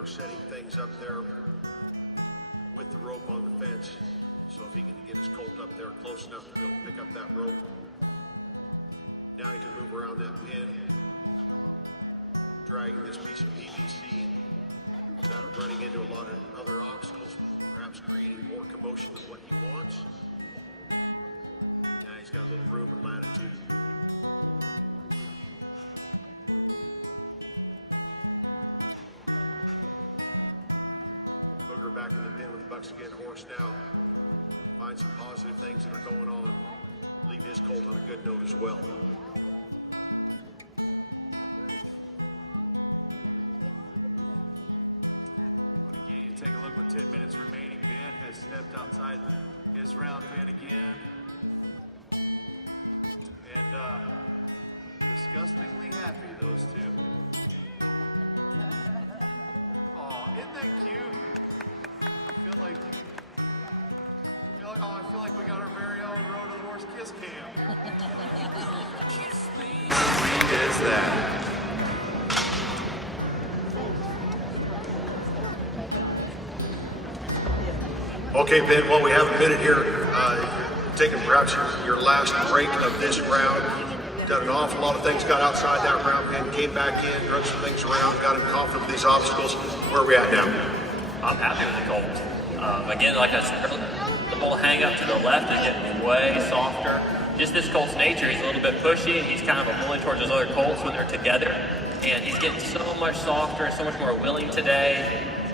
we're setting things up there with the rope on the fence. So if he can get his colt up there close enough to be able to pick up that rope, now he can move around that pin, dragging this piece of PVC, running into a lot of other obstacles, perhaps creating more commotion than what he wants. Now he's got a little room and latitude. We're back in the pin with the buckskin horse now. Find some positive things that are going on. Leave his colt on a good note as well. You take a look with 10 minutes remaining. Ben has stepped outside his round pen again. And disgustingly happy, those two. Oh, isn't that cute? I feel like we got our very own Road to the Horse kiss cam. Is that? Okay, Ben, well, we have a minute here. Taking perhaps your last break of this round. Done an awful lot of things, got outside that round pen, came back in, run some things around, got him confident with these obstacles. Where are we at now? I'm happy with the colt. Again, like I said, the bull hang up to the left is getting way softer. Just this colt's nature, he's a little bit pushy. He's kind of a bully towards those other colts when they're together. And he's getting so much softer and so much more willing today.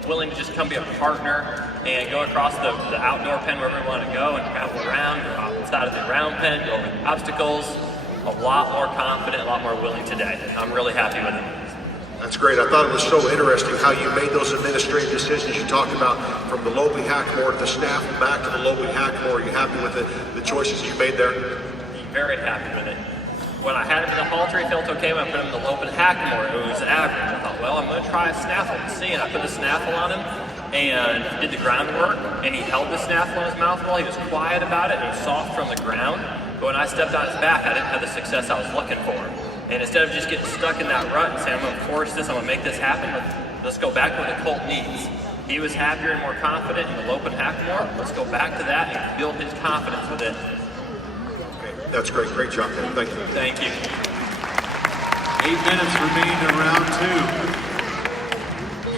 Willing to just come be a partner and go across the outdoor pen wherever we want to go and travel around, go outside of the round pen, go over the obstacles. A lot more confident, a lot more willing today. I'm really happy with it. That's great. I thought it was so interesting how you made those administrative decisions you talked about, from the Loping Hackamore to the snaffle back to the Loping Hackamore. Are you happy with the choices you made there? Very happy with it. When I had him in the halter, he felt okay. When I put him in the Loping Hackamore, it was average. I thought, well, I'm going to try a snaffle and see. And I put the snaffle on him and did the groundwork, and he held the snaffle in his mouth while he was quiet about it. It was soft from the ground. But when I stepped on his back, I didn't have the success I was looking for. And instead of just getting stuck in that rut and saying, I'm going to force this, I'm going to make this happen, let's go back to what the colt needs. He was happier and more confident in the Loping Hackamore. Let's go back to that and build his confidence with it. Okay, that's great. Great job, man. Thank you. Thank you. 8 minutes remain in round two.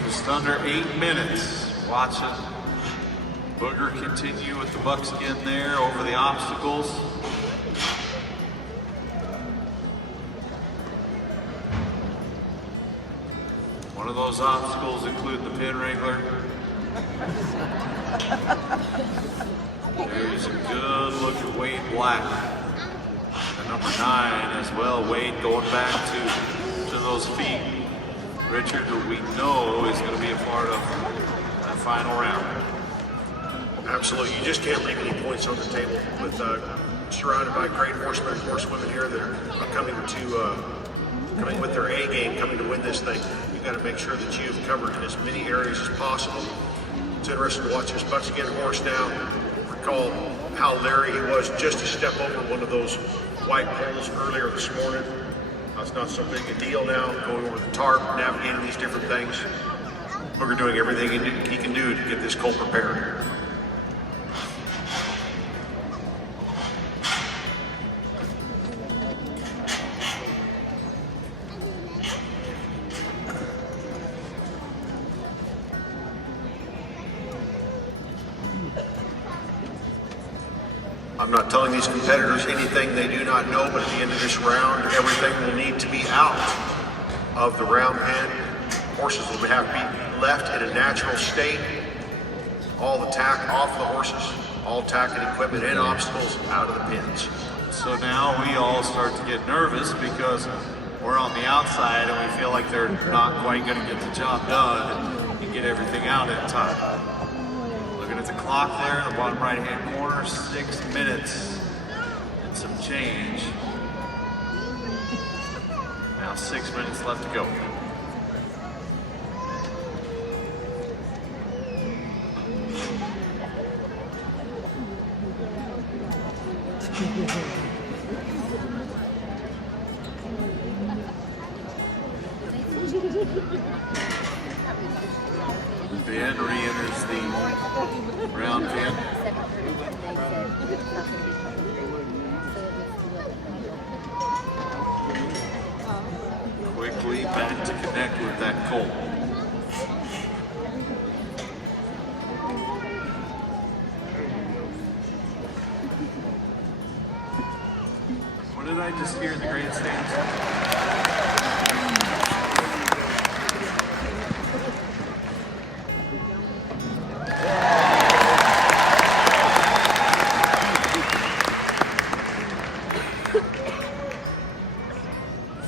Just under 8 minutes. Watch it. Booger continue with the buckskin there over the obstacles. One of those obstacles include the pin wrangler. There's a good look at Wade Black. And number 9 as well. Wade going back to those feet. Richard, who we know is going to be a part of that final round. Absolutely. You just can't leave any points on the table with surrounded by great horsemen and horsewomen here that are coming with their A game, coming to win this thing. You've got to make sure that you've covered in as many areas as possible. It's interesting to watch this buckskin horse now. Recall how leery he was just to step over one of those white poles earlier this morning. It's not so big a deal now, going over the tarp, navigating these different things. Booger doing everything he can do to get this colt prepared. I'm not telling these competitors anything they do not know, but at the end of this round, everything will need to be out of the round pen. Horses will have to be left in a natural state. All the tack off the horses, all tack and equipment and obstacles out of the pins. So now we all start to get nervous because we're on the outside and we feel like they're not quite going to get the job done and get everything out in time. Looking at the clock there in the bottom right hand corner, 6 minutes and some change. Now 6 minutes left to go. then re-enters the round pen. Quickly back to connect with that colt. What did I just hear in the grandstands?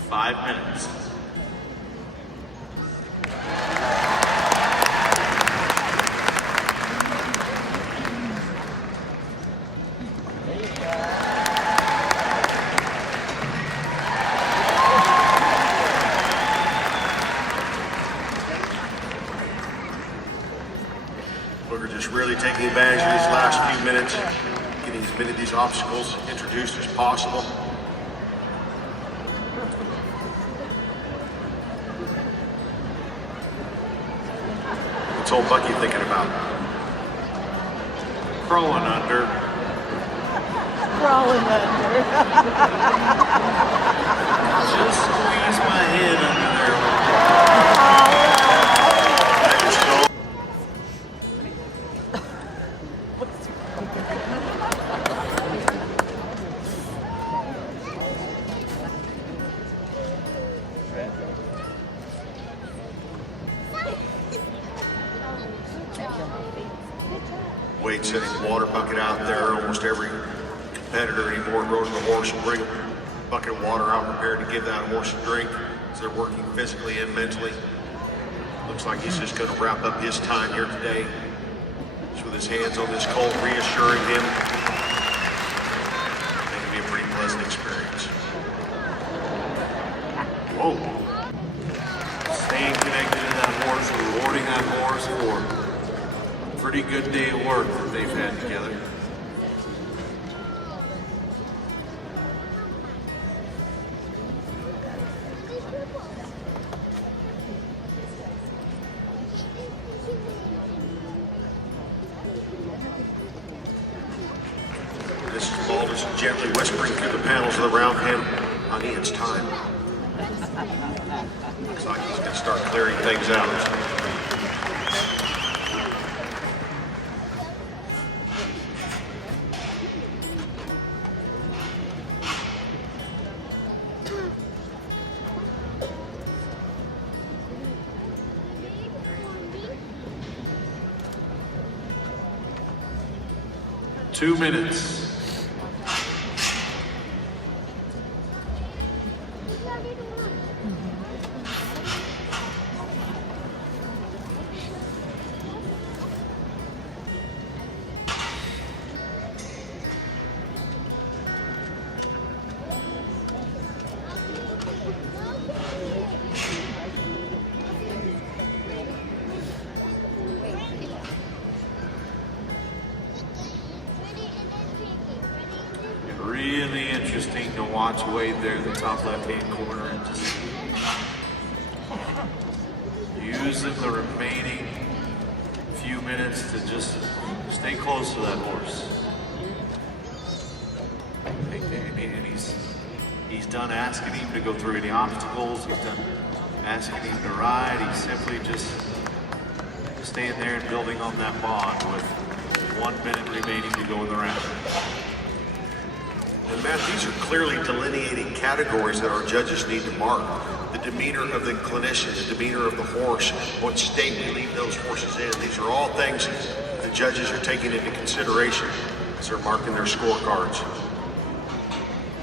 5 minutes. We're just really taking advantage of these last few minutes, getting as many of these obstacles introduced as possible. What's old Bucky thinking about? Crawling under. Crawling under. Just squeeze my head under there. Wade setting the water bucket out there. Almost every competitor anymore goes to the horse and bring a bucket of water out prepared to give that horse a drink as they're working physically and mentally. Looks like he's just going to wrap up his time here today, just with his hands on this colt, reassuring him. I think it'll be a pretty pleasant experience. Whoa. Staying connected to that horse, rewarding that horse for a pretty good day of work that they've had together. Mrs. Bald is gently whispering through the panels of the round pen, "Honey, it's time." Looks like he's going to start clearing things out. 2 minutes. Really interesting to watch Wade there in the top left-hand corner and just using the remaining few minutes to just stay close to that horse. I mean, he's done asking him to go through any obstacles. He's done asking him to ride. He's simply just staying there and building on that bond with 1 minute remaining to go in the round. And Matt, these are clearly delineating categories that our judges need to mark. The demeanor of the clinician, the demeanor of the horse, what state we leave those horses in. These are all things the judges are taking into consideration as they're marking their scorecards.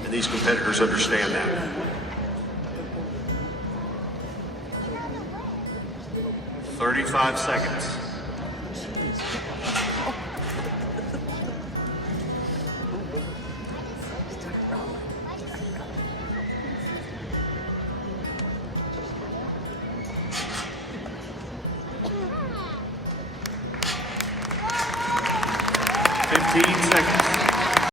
And these competitors understand that. 35 seconds.